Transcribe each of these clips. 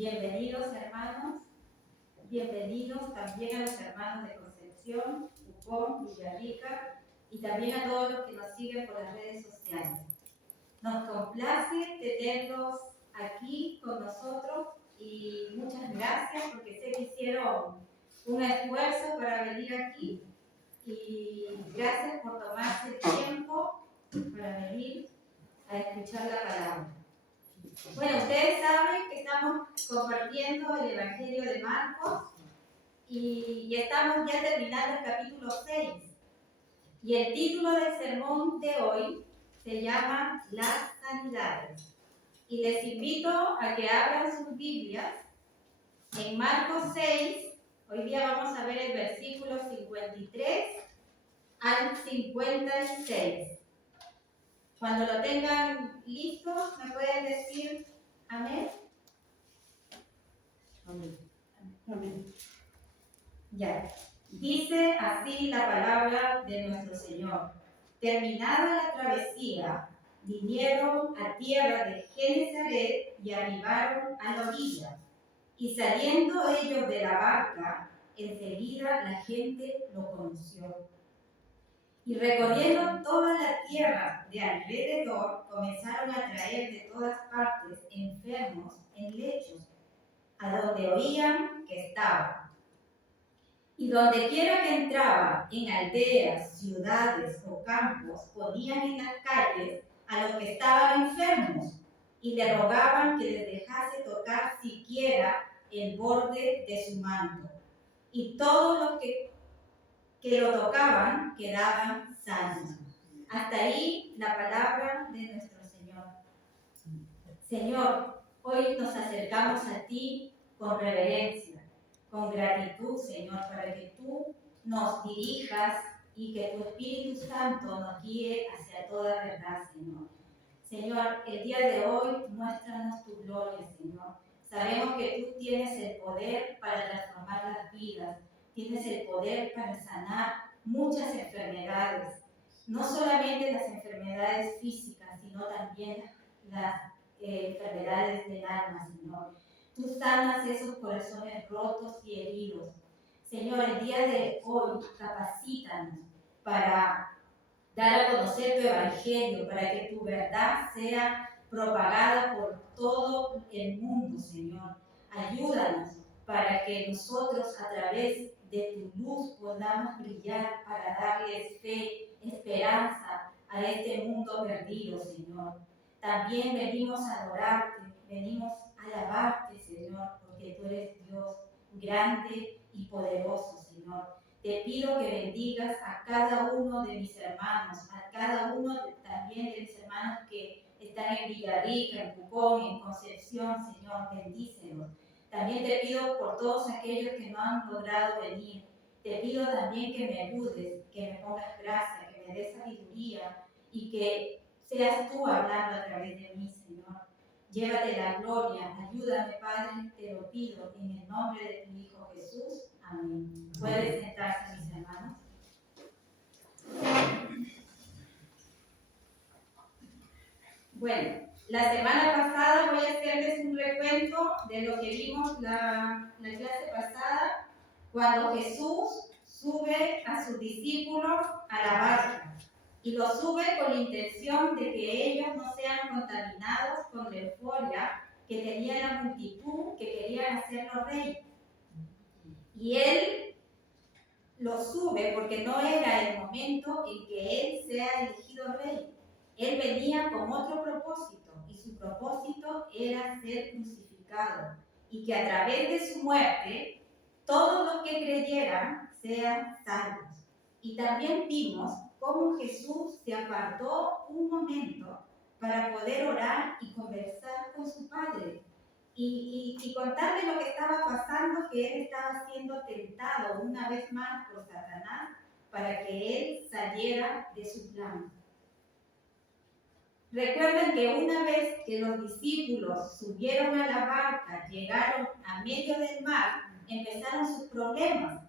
Bienvenidos, hermanos. Bienvenidos también a los hermanos de Concepción, Pucón, Villarrica y también a todos los que nos siguen por las redes sociales. Nos complace tenerlos aquí con nosotros y muchas gracias porque sé que hicieron un esfuerzo para venir aquí y gracias por tomarse el tiempo para venir a escuchar la palabra. Bueno, ustedes saben que estamos compartiendo el Evangelio de Marcos y estamos ya terminando el capítulo 6. Y el título del sermón de hoy se llama Las sanidades. Y les invito a que abran sus Biblias en Marcos 6. Hoy día vamos a ver el versículo 53 al 56. Cuando lo tengan listo, ¿me pueden decir amén? Amén. Amén. Ya. Dice así la palabra de nuestro Señor. Terminada la travesía, vinieron a tierra de Genesaret y arribaron a la orilla. Y saliendo ellos de la barca, enseguida la gente lo conoció. Y recorriendo toda la tierra de alrededor, comenzaron a traer de todas partes enfermos en lechos, a donde oían que estaba. Y donde quiera que entraba, en aldeas, ciudades o campos, ponían en las calles a los que estaban enfermos y le rogaban que les dejase tocar siquiera el borde de su manto. Y todos los que lo tocaban quedaban sanos. Hasta ahí la palabra de nuestro Señor. Señor, hoy nos acercamos a ti con reverencia, con gratitud, Señor, para que tú nos dirijas y que tu Espíritu Santo nos guíe hacia toda verdad, Señor. Señor, el día de hoy muéstranos tu gloria, Señor. Sabemos que tú tienes el poder para transformar las vidas, tienes el poder para sanar muchas enfermedades, no solamente las enfermedades físicas, sino también las enfermedades del alma, Señor. Tú sanas esos corazones rotos y heridos. Señor, el día de hoy capacítanos para dar a conocer tu evangelio, para que tu verdad sea propagada por todo el mundo, Señor. Ayúdanos para que nosotros a través de tu luz podamos brillar para darles fe, esperanza a este mundo perdido, Señor. También venimos a adorarte, venimos a alabarte, Señor, porque tú eres Dios grande y poderoso, Señor. Te pido que bendigas a cada uno de mis hermanos, a cada uno también de mis hermanos que están en Villarrica, en Pucón, en Concepción, Señor, bendícelos. También te pido por todos aquellos que no han logrado venir. Te pido también que me ayudes, que me pongas gracia, que me des sabiduría y que seas tú hablando a través de mí, Señor. Llévate la gloria, ayúdame, Padre, te lo pido en el nombre de tu Hijo Jesús. Amén. Pueden sentarse, mis hermanos. Bueno, la semana pasada voy a hacerles un recuento de lo que vimos la clase pasada, cuando Jesús sube a sus discípulos a la barca y lo sube con la intención de que ellos no sean contaminados con la euforia que tenía la multitud que querían hacerlo rey. Y él lo sube porque no era el momento en que él sea elegido rey. Él venía con otro propósito y su propósito era ser crucificado y que a través de su muerte todos los que creyeran sean salvos. Y también vimos cómo Jesús se apartó un momento para poder orar y conversar con su Padre y contarle lo que estaba pasando, que él estaba siendo tentado una vez más por Satanás para que él saliera de su plan. Recuerden que una vez que los discípulos subieron a la barca, llegaron a medio del mar, empezaron sus problemas,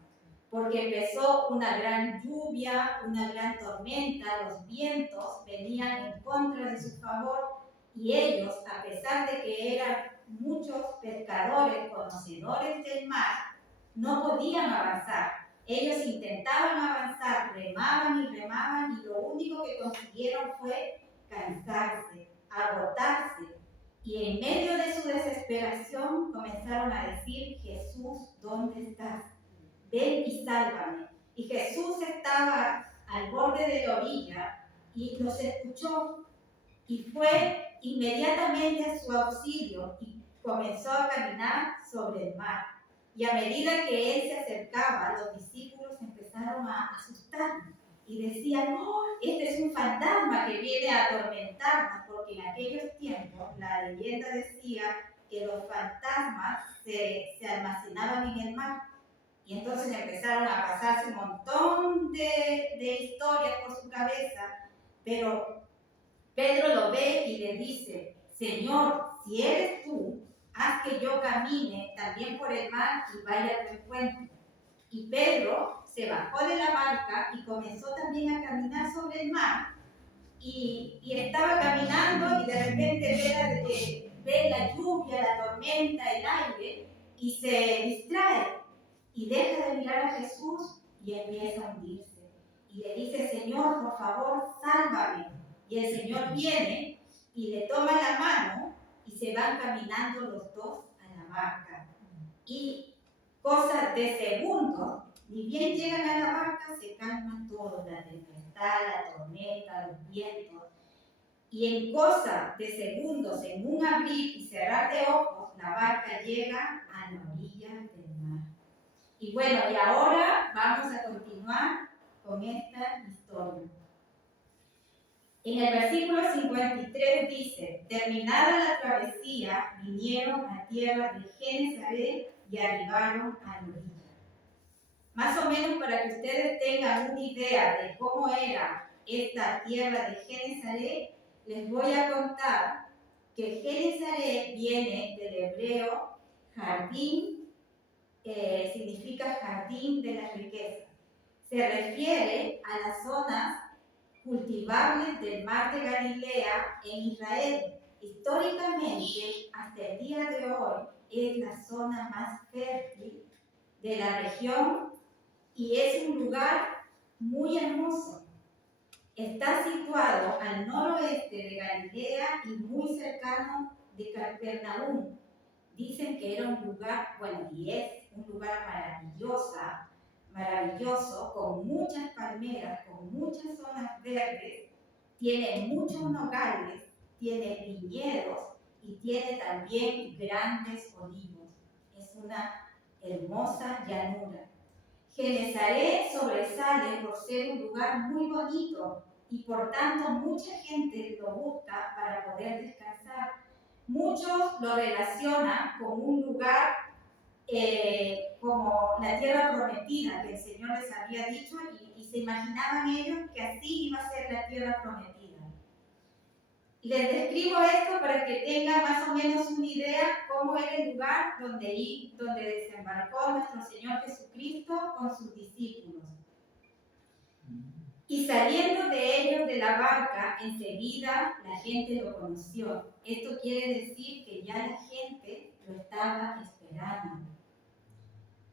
porque empezó una gran lluvia, una gran tormenta, los vientos venían en contra de su favor y ellos, a pesar de que eran muchos pescadores conocedores del mar no podían avanzar. Ellos intentaban avanzar, remaban y lo único que consiguieron fue cansarse, agotarse. Y en medio de su desesperación comenzaron a decir: Jesús, ¿dónde estás? Ven y sálvame. Y Jesús estaba al borde de la orilla y los escuchó y fue inmediatamente a su auxilio y comenzó a caminar sobre el mar. Y a medida que él se acercaba, los discípulos empezaron a asustar y decían: ¡Oh, este es un fantasma que viene a atormentarnos! Porque en aquellos tiempos la leyenda decía que los fantasmas se almacenaban en el mar. Y entonces empezaron a pasarse un montón de historias por su cabeza, pero Pedro lo ve y le dice: Señor, si eres tú, haz que yo camine también por el mar y vaya a tu encuentro. Y Pedro se bajó de la barca y comenzó también a caminar sobre el mar. Y estaba caminando y de repente ve la lluvia, la tormenta, el aire y se distrae y deja de mirar a Jesús y empieza a hundirse. Y le dice: Señor, por favor, sálvame. Y el Señor viene y le toma la mano y se van caminando los dos a la barca. Y cosas de segundos, ni bien llegan a la barca, se calma todo, la tempestad, la tormenta, los vientos. Y en cosas de segundos, en un abrir y cerrar de ojos, la barca llega a la orilla del mar. Y bueno, y ahora vamos a continuar con esta historia. En el versículo 53 dice: terminada la travesía, vinieron a tierra de Genesaret y arribaron a la orilla. Más o menos para que ustedes tengan una idea de cómo era esta tierra de Genesaret, les voy a contar que Genesaret viene del hebreo jardín, significa jardín de la riqueza. Se refiere a las zonas cultivables del mar de Galilea en Israel. Históricamente, hasta el día de hoy, es la zona más fértil de la región y es un lugar muy hermoso. Está situado al noroeste de Galilea y muy cercano de Capernaum. Dicen que era un lugar, bueno, y es un lugar maravilloso, con muchas palmeras, con muchas zonas verdes, tiene muchos nogales, tiene viñedos y tiene también grandes olivos. Es una hermosa llanura. Genesaret sobresale por ser un lugar muy bonito y por tanto mucha gente lo busca para poder descansar. Muchos lo relacionan con un lugar como la tierra prometida que el Señor les había dicho y se imaginaban ellos que así iba a ser la tierra prometida. Les describo esto para que tengan más o menos una idea cómo era el lugar donde desembarcó nuestro Señor Jesucristo con sus discípulos. Y saliendo de ellos de la barca, enseguida la gente lo conoció. Esto quiere decir que ya la gente lo estaba esperando.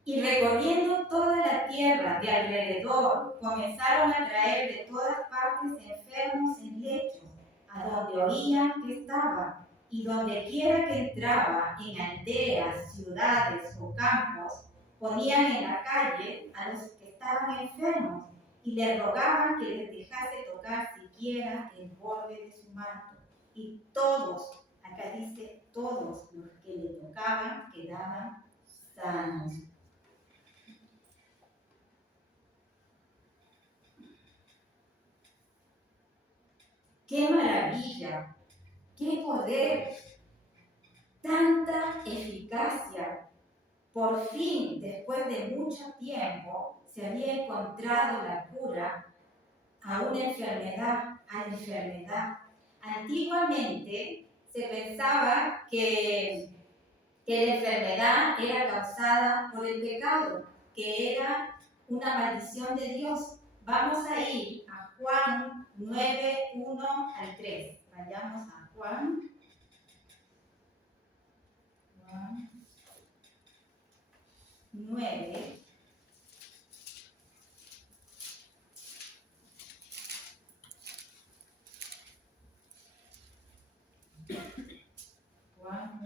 Y recorriendo toda la tierra de alrededor, comenzaron a traer de todas partes enfermos en lechos, a donde oían que estaba, y donde quiera que entraba, en aldeas, ciudades o campos, ponían en la calle a los que estaban enfermos, y le rogaban que les dejase tocar siquiera el borde de su manto. Y todos, acá dice todos los que le tocaban, quedaban sanos. ¡Qué maravilla! ¡Qué poder! ¡Tanta eficacia! Por fin, después de mucho tiempo, se había encontrado la cura a una enfermedad, a la enfermedad. Antiguamente se pensaba que la enfermedad era causada por el pecado, que era una maldición de Dios. Vamos a ir a Juan 9, 1 al 3. Vayamos a Juan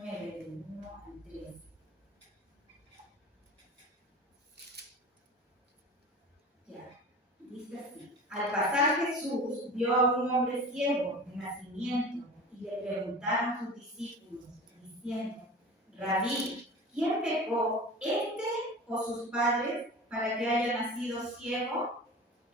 9, del 1 al 3. Ya, dice así. Al pasar Jesús vio a un hombre ciego de nacimiento y le preguntaron sus discípulos, diciendo: Rabí, ¿quién pecó, este o sus padres, para que haya nacido ciego?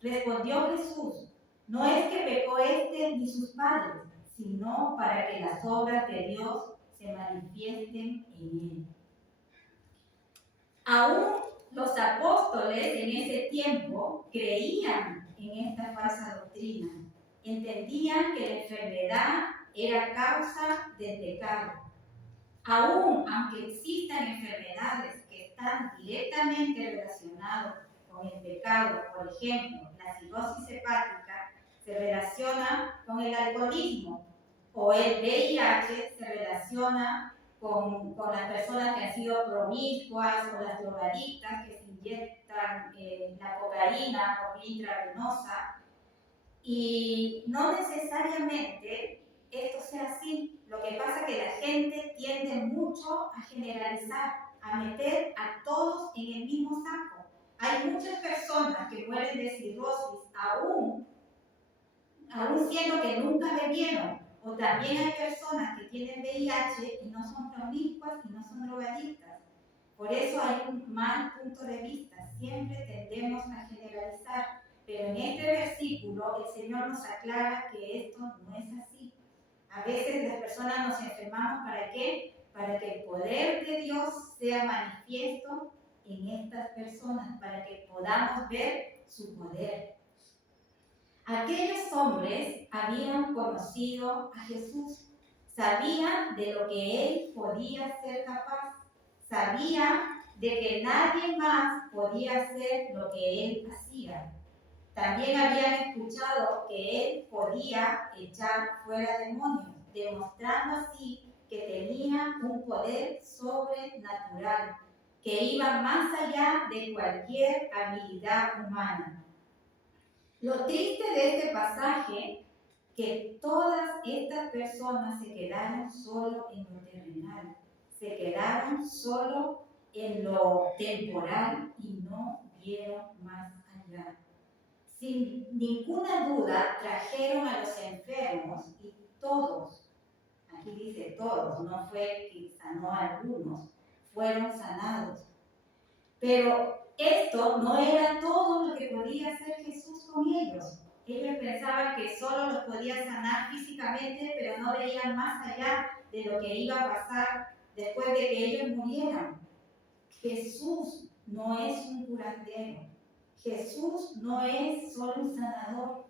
Respondió Jesús: no es que pecó este ni sus padres, sino para que las obras de Dios se manifiesten en él. Aún los apóstoles en ese tiempo creían en esta falsa doctrina. Entendían que la enfermedad era causa del pecado. Aún aunque existan enfermedades que están directamente relacionadas con el pecado, por ejemplo, la cirrosis hepática se relaciona con el alcoholismo, o el VIH se relaciona con las personas que han sido promiscuas o las drogadictas que se inyectan la cocaína por vía intravenosa. Y no necesariamente esto sea así. Lo que pasa es que la gente tiende mucho a generalizar, a meter a todos en el mismo saco. Hay muchas personas que mueren de cirrosis aún siendo que nunca bebieron. O también hay personas que tienen VIH y no son promiscuas y no son drogadictas. Por eso hay un mal punto de vista. Siempre tendemos a generalizar. Pero en este versículo el Señor nos aclara que esto no es así. A veces las personas nos enfermamos, ¿para qué? Para que el poder de Dios sea manifiesto en estas personas, para que podamos ver su poder. Aquellos hombres habían conocido a Jesús, sabían de lo que Él podía ser capaz, sabían de que nadie más podía hacer lo que Él hacía. También habían escuchado que Él podía echar fuera demonios, demostrando así que tenía un poder sobrenatural, que iba más allá de cualquier habilidad humana. Lo triste de este pasaje, que todas estas personas se quedaron solo en lo terrenal, se quedaron solo en lo temporal y no vieron más allá. Sin ninguna duda trajeron a los enfermos y todos, aquí dice todos, no fue que sanó a algunos, fueron sanados. Pero esto no era todo lo que podía hacer Jesús con ellos. Ellos pensaban que solo los podía sanar físicamente, pero no veían más allá de lo que iba a pasar después de que ellos murieran. Jesús no es un curandero. Jesús no es solo un sanador.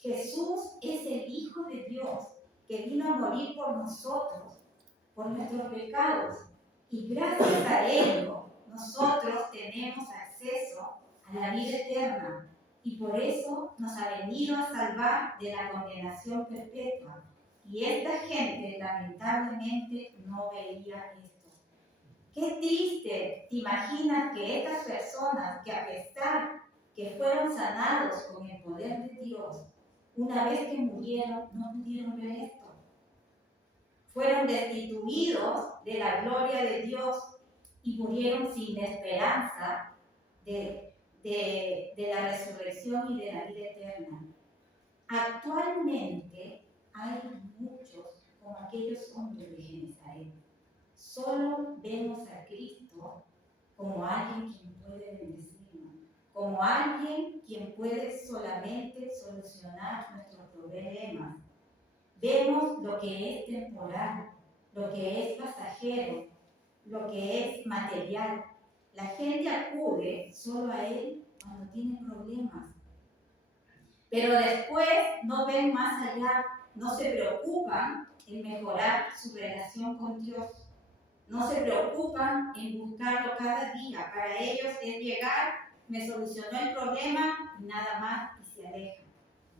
Jesús es el Hijo de Dios que vino a morir por nosotros, por nuestros pecados. Y gracias a ello, nosotros tenemos acceso a la vida eterna. Y por eso nos ha venido a salvar de la condenación perpetua. Y esta gente lamentablemente no veía esto. Qué triste. ¿Te imaginas que estas personas que a pesar que fueron sanados con el poder de Dios, una vez que murieron no pudieron ver esto? Fueron destituidos de la gloria de Dios y murieron sin esperanza de la resurrección y de la vida eterna. Actualmente hay muchos como aquellos hombres de Genesaret. Solo vemos a Cristo como alguien quien puede bendecirnos, como alguien quien puede solamente solucionar nuestros problemas. Vemos lo que es temporal, lo que es pasajero, lo que es material. La gente acude solo a Él cuando tiene problemas. Pero después no ven más allá, no se preocupan en mejorar su relación con Dios. No se preocupan en buscarlo cada día. Para ellos es llegar, me solucionó el problema y nada más, y se alejan.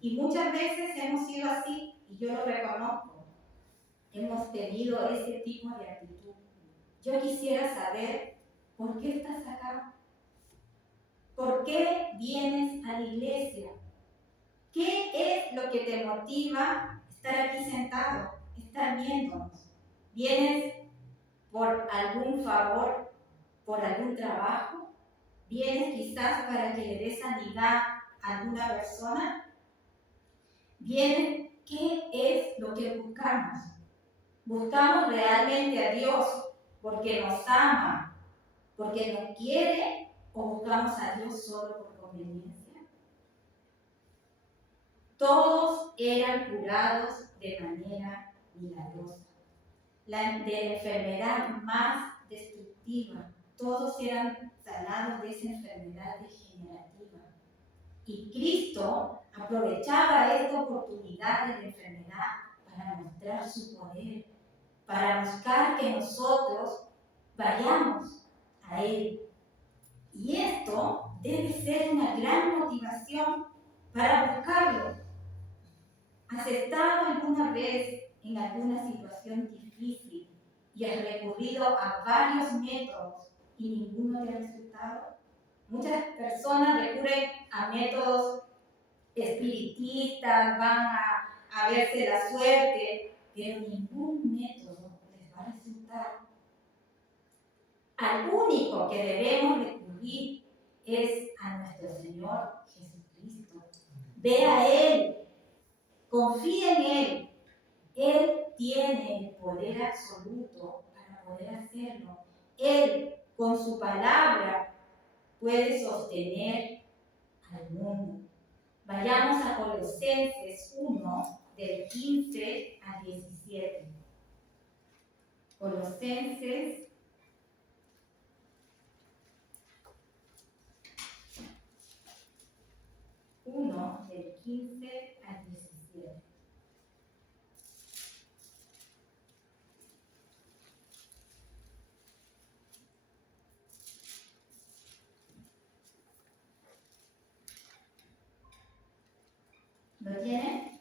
Y muchas veces hemos sido así, y yo lo reconozco. Hemos tenido ese tipo de actitud. Yo quisiera saber, ¿por qué estás acá? ¿Por qué vienes a la iglesia? ¿Qué es lo que te motiva estar aquí sentado, estar viéndonos? ¿Vienes por algún favor, por algún trabajo? ¿Vienes quizás para que le des sanidad a alguna persona? ¿Vienes? ¿Qué es lo que buscamos? ¿Buscamos realmente a Dios porque nos ama, porque nos quiere, o buscamos a Dios solo por conveniencia? Todos eran curados de manera milagrosa. De la enfermedad más destructiva, todos eran sanados de esa enfermedad degenerativa. Y Cristo aprovechaba esta oportunidad de la enfermedad para mostrar su poder, para buscar que nosotros vayamos a Él. Y esto debe ser una gran motivación para buscarlo. ¿Has estado alguna vez en alguna situación difícil y has recurrido a varios métodos y ninguno te ha resultado? Muchas personas recurren a métodos espiritistas, van a verse la suerte, pero ningún método les va a resultar. Al único que debemos recurrir es a nuestro Señor Jesucristo. Ve a Él, confía en Él. Él tiene el poder absoluto para poder hacerlo. Él, con su palabra, puede sostener al mundo. Vayamos a Colosenses 1, del 15 al 17. Colosenses 1, del 15 al 17. ¿Lo tienen?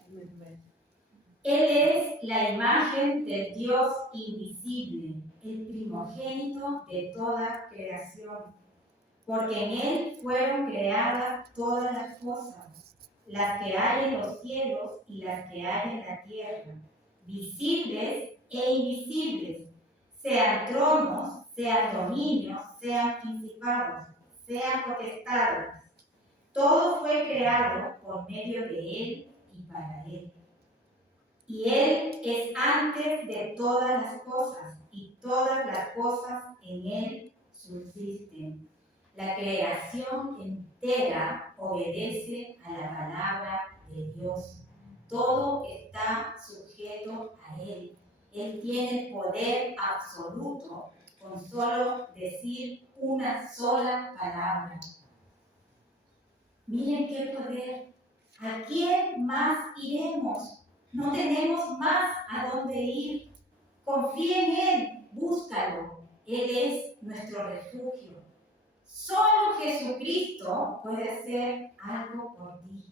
Él es la imagen del Dios invisible, el primogénito de toda creación, porque en Él fueron creadas todas las cosas, las que hay en los cielos y las que hay en la tierra, visibles e invisibles, sean tronos, sean dominios, sean principados, sean potestades. Todo fue creado por medio de Él y para Él. Y Él es antes de todas las cosas, y todas las cosas en Él subsisten. La creación entera obedece a la palabra de Dios. Todo está sujeto a Él. Él tiene el poder absoluto con solo decir una sola palabra. Miren qué poder. ¿A quién más iremos? No tenemos más a dónde ir. Confía en Él, búscalo. Él es nuestro refugio. Solo Jesucristo puede hacer algo por ti.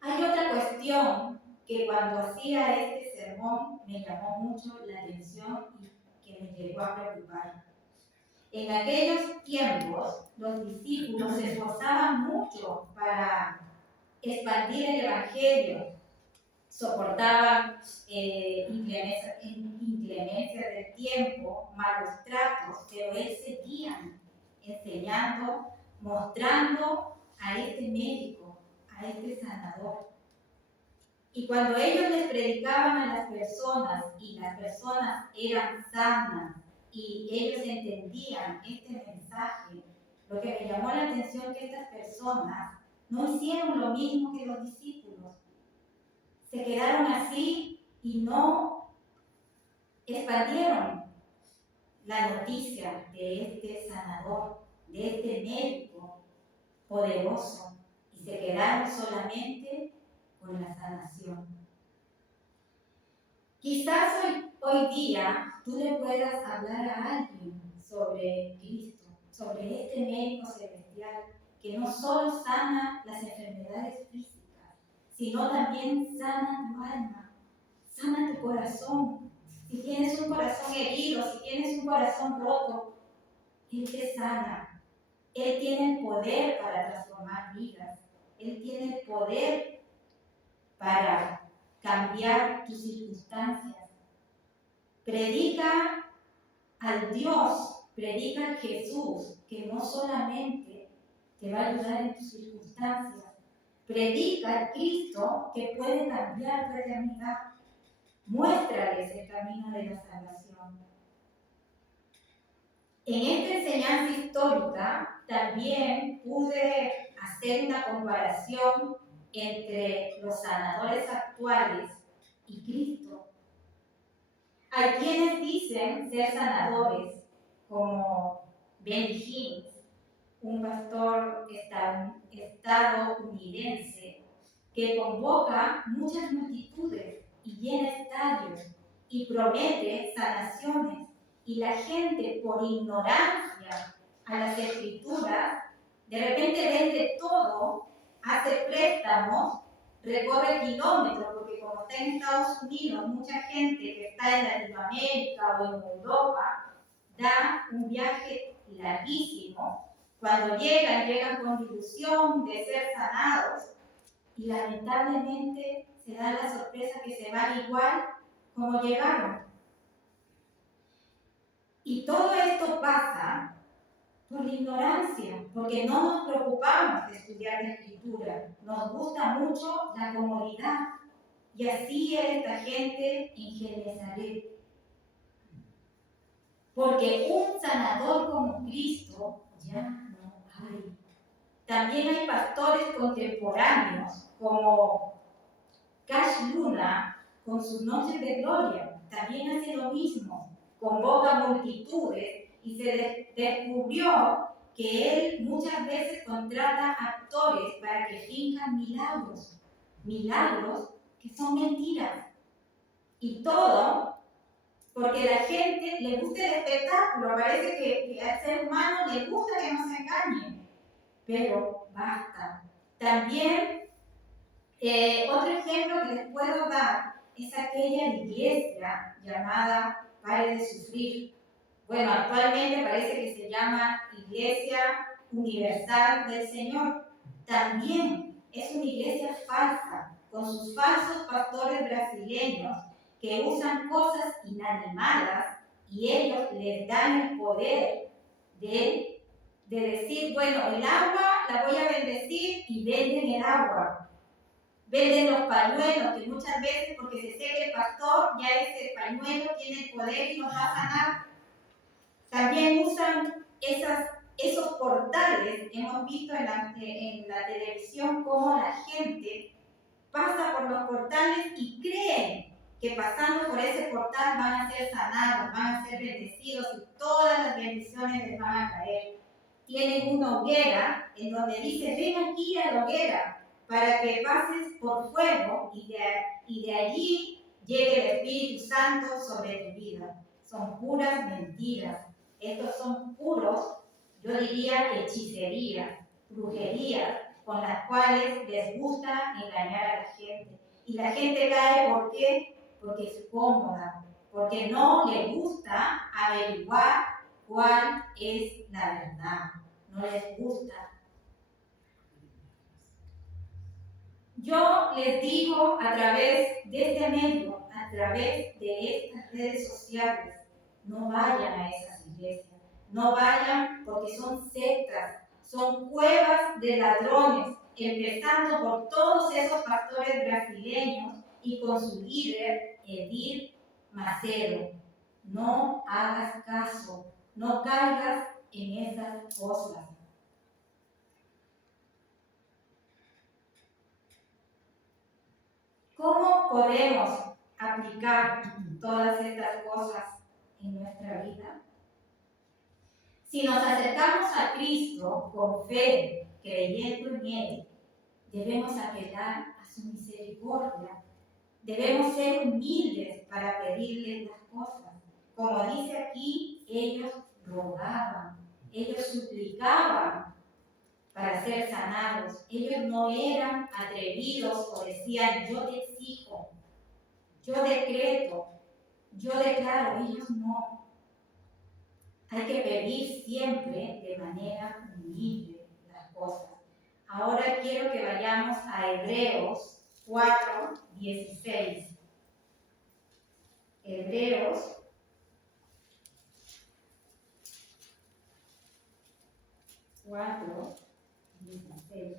Hay otra cuestión que cuando hacía este sermón me llamó mucho la atención y que me llegó a preocupar. En aquellos tiempos, los discípulos se esforzaban mucho para expandir el Evangelio, soportaban inclemencias del tiempo, malos tratos, pero ellos seguían enseñando, mostrando a este médico, a este sanador. Y cuando ellos les predicaban a las personas y las personas eran sanas y ellos entendían este mensaje, lo que me llamó la atención es que estas personas no hicieron lo mismo que los discípulos. Se quedaron así y no expandieron la noticia de este sanador, de este médico poderoso, y se quedaron solamente con la sanación. Quizás hoy día tú le puedas hablar a alguien sobre Cristo, sobre este médico celestial, que no solo sana las enfermedades físicas, sino también sana tu alma, sana tu corazón. Si tienes un corazón herido, si tienes un corazón roto, Él te sana. Él tiene el poder para transformar vidas. Él tiene el poder para cambiar tus circunstancias. Predica al Dios, predica al Jesús, que no solamente te va a ayudar en tus circunstancias, predica al Cristo que puede cambiar tu eternidad. Muéstrales el camino de la salvación. En esta enseñanza histórica también pude hacer una comparación entre los sanadores actuales y Cristo. Hay quienes dicen ser sanadores, como Benny Hinn, un pastor estadounidense que convoca muchas multitudes y llena estadios y promete sanaciones, y la gente, por ignorancia a las escrituras, de repente vende todo, hace préstamos, recorre kilómetros, porque como está en Estados Unidos, mucha gente que está en Latinoamérica o en Europa da un viaje larguísimo. Cuando llegan con ilusión de ser sanados, y lamentablemente se da la sorpresa que se van igual como llegaron. Y todo esto pasa por la ignorancia, porque no nos preocupamos de estudiar la escritura, nos gusta mucho la comodidad, y así es esta gente en Genesaret. Porque un sanador como Cristo ya no hay. También hay pastores contemporáneos como Cash Luna, con sus noches de gloria, también hace lo mismo, convoca multitudes, y se descubrió que él muchas veces contrata actores para que finjan milagros que son mentiras. Y todo porque a la gente le gusta el espectáculo, parece que al ser humano le gusta que nos engañen, pero basta. También otro ejemplo que les puedo dar es aquella iglesia llamada Pare de Sufrir. Bueno, actualmente parece que se llama Iglesia Universal del Señor. También es una iglesia falsa, con sus falsos pastores brasileños que usan cosas inanimadas, y ellos les dan el poder de decir, bueno, el agua la voy a bendecir, y venden el agua. Venden los pañuelos, que muchas veces, porque se seque el pastor, ya ese pañuelo tiene el poder y nos va a sanar. También usan esos portales. Hemos visto en la televisión cómo la gente pasa por los portales y creen que pasando por ese portal van a ser sanados, van a ser bendecidos, y todas las bendiciones les van a caer. Tienen una hoguera en donde dice: ven aquí a la hoguera para que pases por fuego, y de allí llegue el Espíritu Santo sobre tu vida. Son puras mentiras. Estos son puros, yo diría, hechicerías, brujerías, con las cuales les gusta engañar a la gente. Y la gente cae, ¿por qué? Porque es cómoda, porque no le gusta averiguar cuál es la verdad. No les gusta. Yo les digo a través de este medio, a través de estas redes sociales, no vayan a esas iglesias. No vayan, porque son sectas, son cuevas de ladrones, empezando por todos esos pastores brasileños y con su líder, Edir Macedo. No hagas caso, no caigas en esas cosas. ¿Cómo podemos aplicar todas estas cosas en nuestra vida? Si nos acercamos a Cristo con fe, creyendo en Él, debemos apelar a su misericordia. Debemos ser humildes para pedirle las cosas. Como dice aquí, ellos rogaban, ellos suplicaban para ser sanados. Ellos no eran atrevidos o decían: yo te exijo, yo decreto, yo declaro. Ellos no. Hay que pedir siempre de manera humilde las cosas. Ahora quiero que vayamos a Hebreos 4:16. Hebreos 4:16.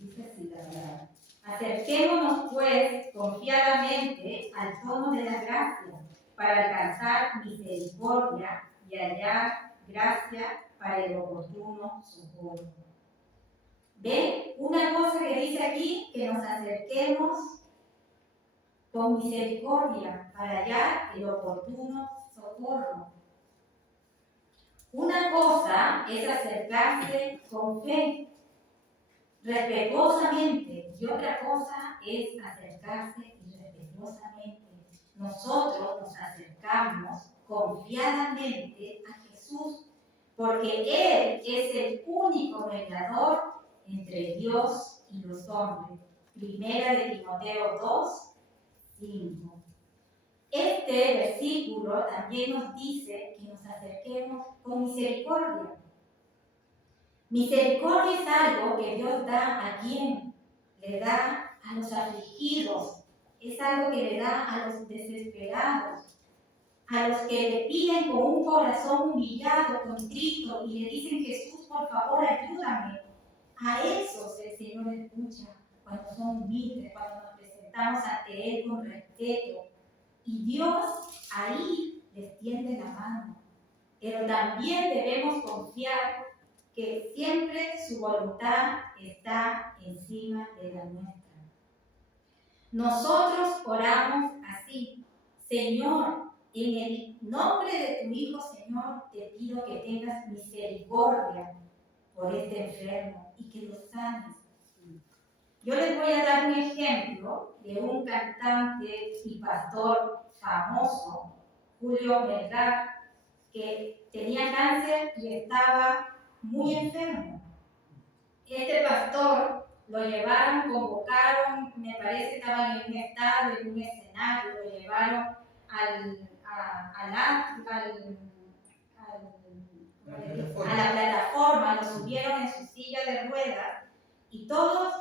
Dice así la palabra: acerquémonos pues confiadamente al trono de la gracia para alcanzar misericordia y hallar gracia para el oportuno socorro. ¿Ven? Una cosa que dice aquí, que nos acerquemos con misericordia para hallar el oportuno socorro. Una cosa es acercarse con fe, respetuosamente, y otra cosa es acercarse irrespetuosamente. Nosotros nos acercamos confiadamente a Jesús, porque Él es el único mediador entre Dios y los hombres. Primera de Timoteo 2:5. Este versículo también nos dice que nos acerquemos con misericordia. Misericordia es algo que Dios da a quien le da a los afligidos, es algo que le da a los desesperados, a los que le piden con un corazón humillado, contrito y le dicen: Jesús, por favor, ayúdame. A esos el Señor escucha cuando son humildes, cuando nos presentamos ante Él con respeto. Y Dios ahí les tiende la mano. Pero también debemos confiar que siempre su voluntad está encima de la nuestra. Nosotros oramos así: Señor, en el nombre de tu Hijo, Señor, te pido que tengas misericordia por este enfermo y que lo sanes. Yo les voy a dar un ejemplo de un cantante y pastor famoso, Julio Melgar, que tenía cáncer y estaba muy enfermo. Este pastor lo llevaron, convocaron, me parece que estaba en un estadio, en un escenario, lo llevaron a la plataforma, lo subieron en su silla de ruedas y todos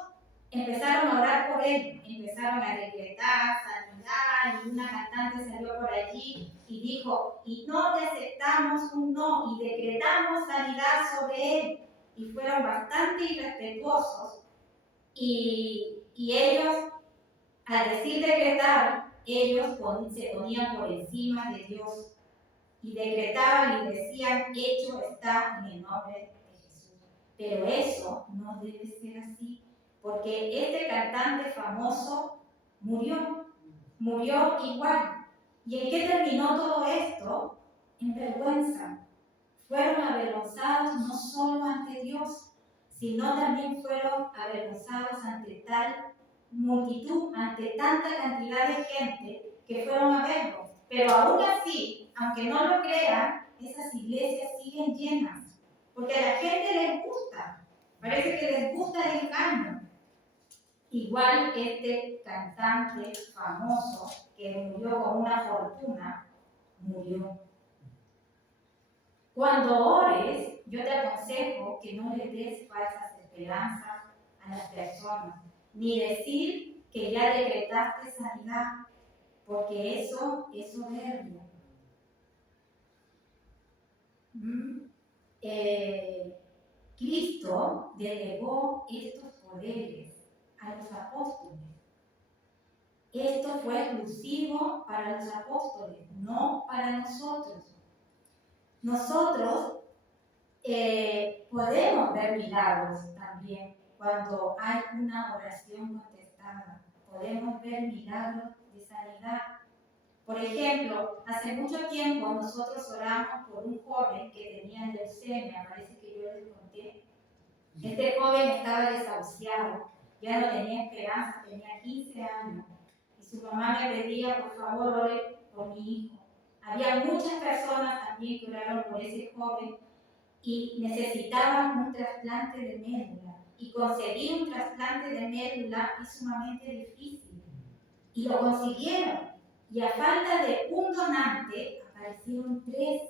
empezaron a orar por él, empezaron a decretar sanidad, y una cantante salió por allí y dijo: y no te aceptamos un no, y decretamos sanidad sobre él. Y fueron bastante irrespetuosos, y ellos, al decir decretar, ellos se ponían por encima de Dios y decretaban y decían: hecho está en el nombre de Jesús. Pero eso no debe ser así, porque este cantante famoso murió igual. ¿Y en qué terminó todo esto? En vergüenza. Fueron avergonzados no solo ante Dios, sino también fueron avergonzados ante tal multitud, ante tanta cantidad de gente que fueron a verlo. Pero aún así, aunque no lo crean, esas iglesias siguen llenas, porque a la gente les gusta, parece que les gusta el engaño. Igual este cantante famoso que murió con una fortuna, murió. Cuando ores, yo te aconsejo que no le des falsas esperanzas a las personas, ni decir que ya decretaste sanidad, porque eso es soberbia. Cristo delegó estos poderes a los apóstoles. Esto fue exclusivo para los apóstoles, no para nosotros. Nosotros podemos ver milagros también cuando hay una oración contestada. Podemos ver milagros de sanidad. Por ejemplo, hace mucho tiempo nosotros oramos por un joven que tenía leucemia, parece que yo les conté. Este joven estaba desahuciado, ya no tenía esperanza, tenía 15 años. Y su mamá me pedía: por favor, ore por mi hijo. Había muchas personas también que oraron por ese joven y necesitaban un trasplante de médula. Y conseguir un trasplante de médula es sumamente difícil. Y lo consiguieron. Y a falta de un donante, aparecieron 3.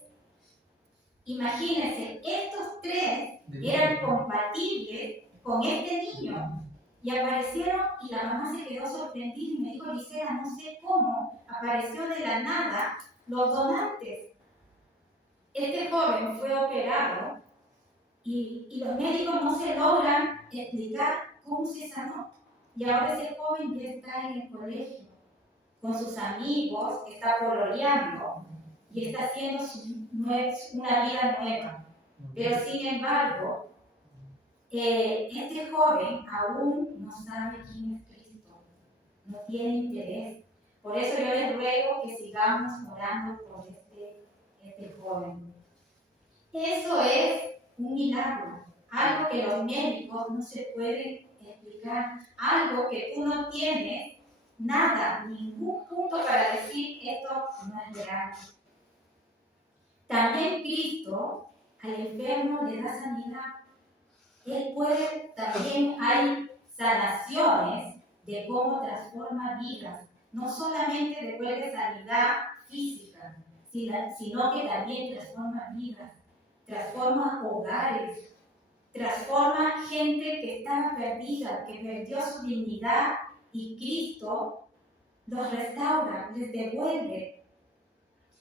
Imagínense, estos tres eran compatibles con este niño. Y aparecieron y la mamá se quedó sorprendida y me dijo, Gisela, no sé cómo apareció de la nada los donantes. Este joven fue operado y los médicos no se logran explicar cómo se sanó. Y ahora ese joven ya está en el colegio, con sus amigos, está pololeando y está haciendo una vida nueva. Pero sin embargo, este joven aún no sabe quién es Cristo, no tiene interés. Por eso yo les ruego que sigamos orando por este joven. Eso es un milagro, algo que los médicos no se pueden explicar, algo que tú no tienes nada, ningún punto para decir esto no es real. También Cristo al enfermo le da sanidad. Él puede, también hay sanaciones de cómo transforma vidas. No solamente devuelve sanidad física, sino que también transforma vidas, transforma hogares, transforma gente que estaba perdida, que perdió su dignidad y Cristo los restaura, les devuelve.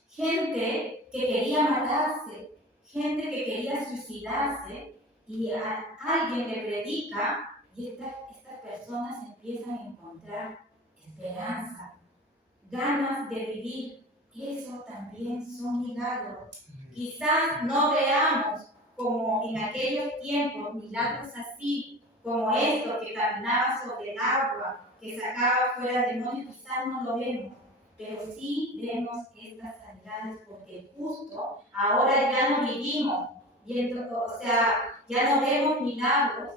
Gente que quería matarse, gente que quería suicidarse, y a alguien le predica y estas personas empiezan a encontrar esperanza, ganas de vivir. Eso también son milagros. Quizás no veamos como en aquellos tiempos milagros así, como esto que caminaba sobre el agua, que sacaba fuera demonios, quizás no lo vemos, pero sí vemos estas sanidades porque justo ahora ya no vivimos, ya no vemos milagros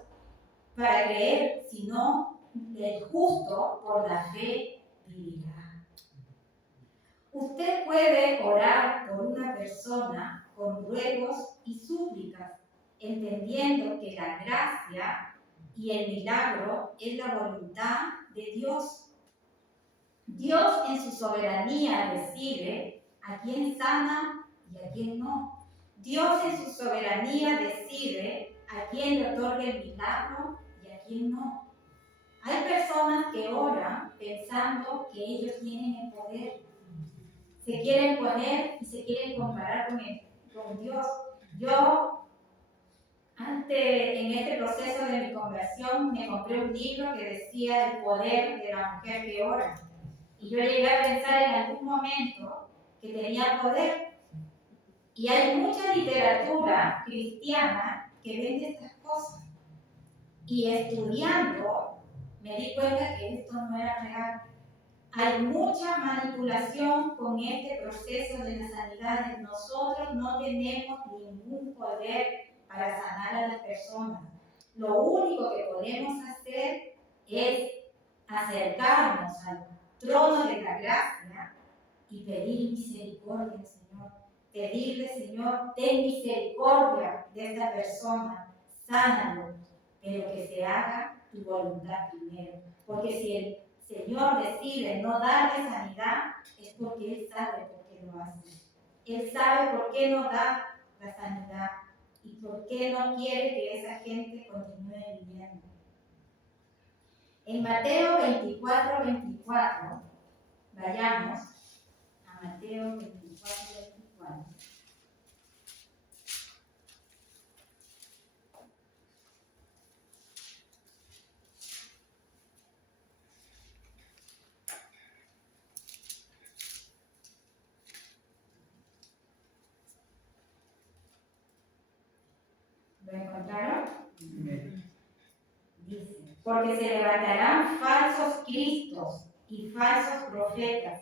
para creer, sino el justo por la fe vivirá. Usted puede orar por una persona con ruegos y súplicas, entendiendo que la gracia y el milagro es la voluntad de Dios. Dios en su soberanía decide a quién sana y a quién no. Dios en su soberanía decide a quién le otorga el milagro y a quién no. Hay personas que oran pensando que ellos tienen el poder. Se quieren poner y se quieren comparar con Dios. Yo, en este proceso de mi conversión, me compré un libro que decía el poder de la mujer que ora. Y yo llegué a pensar en algún momento que tenía poder. Y hay mucha literatura cristiana que vende estas cosas. Y estudiando, me di cuenta que esto no era real. Hay mucha manipulación con este proceso de las sanidades. Nosotros no tenemos ningún poder para sanar a las personas. Lo único que podemos hacer es acercarnos al trono de la gracia y pedir misericordia al Señor. Pedirle, Señor, ten misericordia de esta persona, sánalo, pero que se haga tu voluntad primero. Porque si el Señor decide no darle sanidad, es porque Él sabe por qué lo hace. Él sabe por qué no da la sanidad y por qué no quiere que esa gente continúe viviendo. En Mateo 24, vayamos a Mateo 24. ¿Lo encontraron? Dice, porque se levantarán falsos cristos y falsos profetas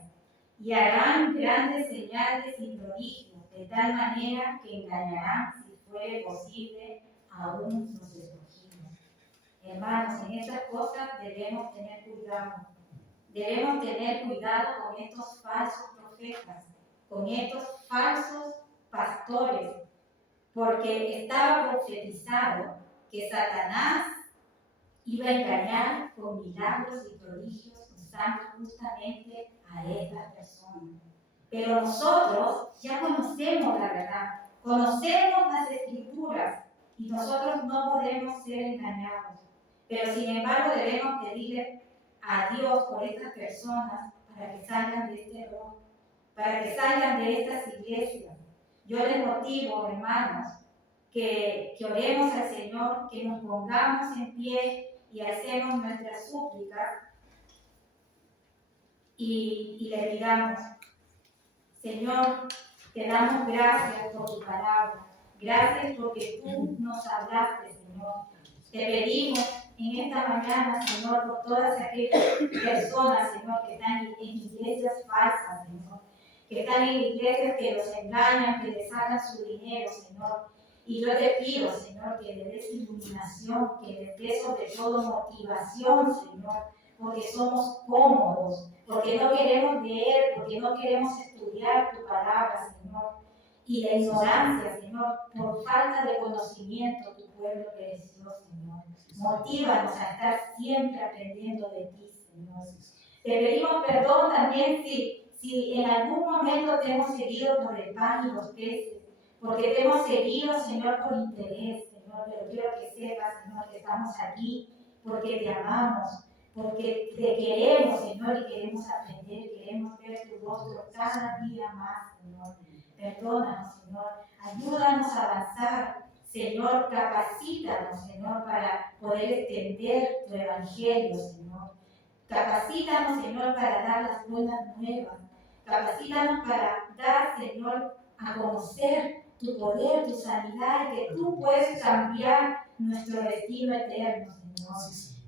y harán grandes señales y prodigios, de tal manera que engañarán, si fuere posible, aún los escogidos. Hermanos, en estas cosas debemos tener cuidado. Debemos tener cuidado con estos falsos profetas, con estos falsos pastores, porque estaba profetizado que Satanás iba a engañar con milagros y prodigios usando justamente a estas personas. Pero nosotros ya conocemos la verdad. Conocemos las Escrituras y nosotros no podemos ser engañados. Pero sin embargo debemos pedirle a Dios por estas personas para que salgan de este error, para que salgan de estas iglesias. Yo les motivo, hermanos, que oremos al Señor, que nos pongamos en pie y hacemos nuestras súplicas y le digamos: Señor, te damos gracias por tu palabra. Gracias porque tú nos hablaste, Señor. Te pedimos en esta mañana, Señor, por todas aquellas personas, Señor, que están en iglesias falsas, Señor, que están en iglesias que los engañan, que les sacan su dinero, Señor. Y yo te pido, Señor, que les des iluminación, que les des sobre todo motivación, Señor, porque somos cómodos, porque no queremos leer, porque no queremos estudiar tu palabra, Señor. Y la ignorancia, Señor, por falta de conocimiento, tu pueblo pereció, Señor. Motívanos a estar siempre aprendiendo de ti, Señor. Te pedimos perdón también si en algún momento te hemos seguido por el pan y los peces, porque te hemos seguido, Señor, por interés, Señor. Pero quiero que sepas, Señor, que estamos aquí porque te amamos, porque te queremos, Señor, y queremos aprender, queremos ver tu rostro cada día más, Señor. Perdónanos, Señor, ayúdanos a avanzar, Señor, capacítanos, Señor, para poder extender tu evangelio, Señor. Capacítanos, Señor, para dar las buenas nuevas. Capacítanos para dar, Señor, a conocer tu poder, tu sanidad, y que tú puedes cambiar nuestro destino eterno, Señor.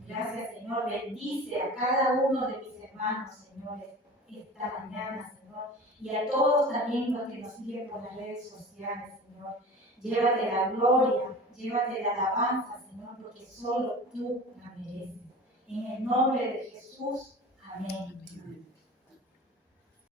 Gracias, Señor. Bendice a cada uno de mis hermanos, Señor, esta mañana, Señor. Y a todos también los que nos siguen por las redes sociales, Señor. Llévate la gloria, llévate la alabanza, Señor, porque solo tú la mereces. En el nombre de Jesús, amén.